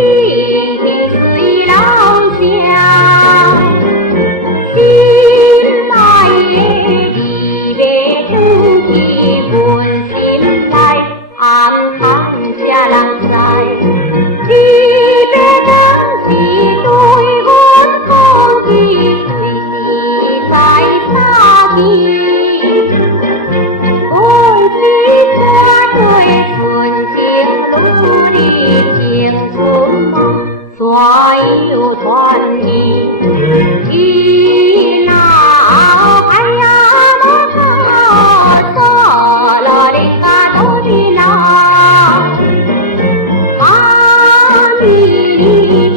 情随老乡，心爱的离别灯起阮心内，暗藏这人知，离别灯是对阮讲起，随时在相见。所有团圆，一那哎呀，我靠，说了的个都的那，妈咪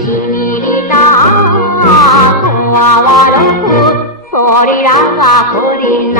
亲的那，我我都不说的那个不的那。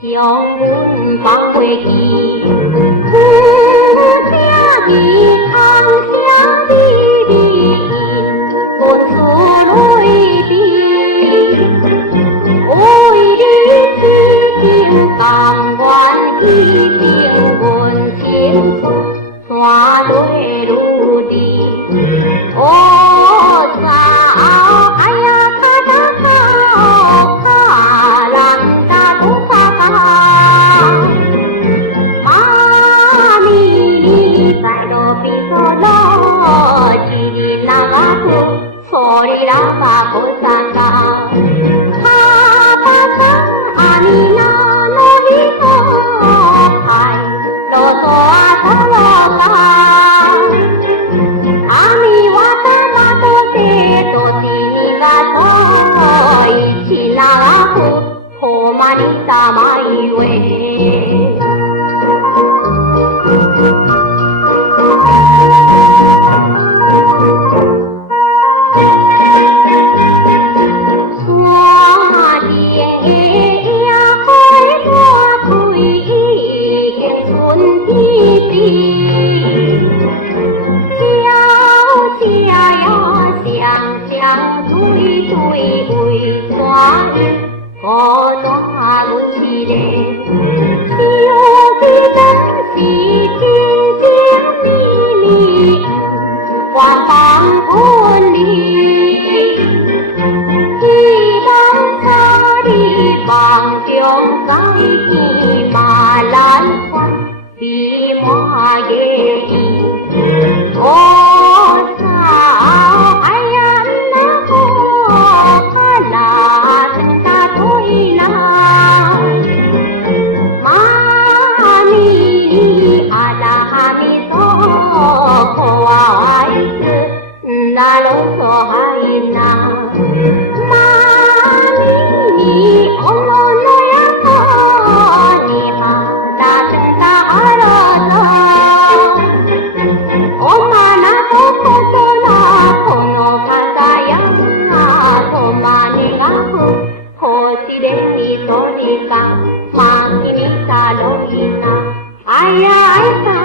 将阮放回去，夫家的长相的里，阮所泪滴，为你痴情放愿已经阮心山泪如滴，sorry la kosanga papa anina no vito hai lo so atoloka ami wata mato te to tiniga to ichina ku homani samai we Ay, ay, ay.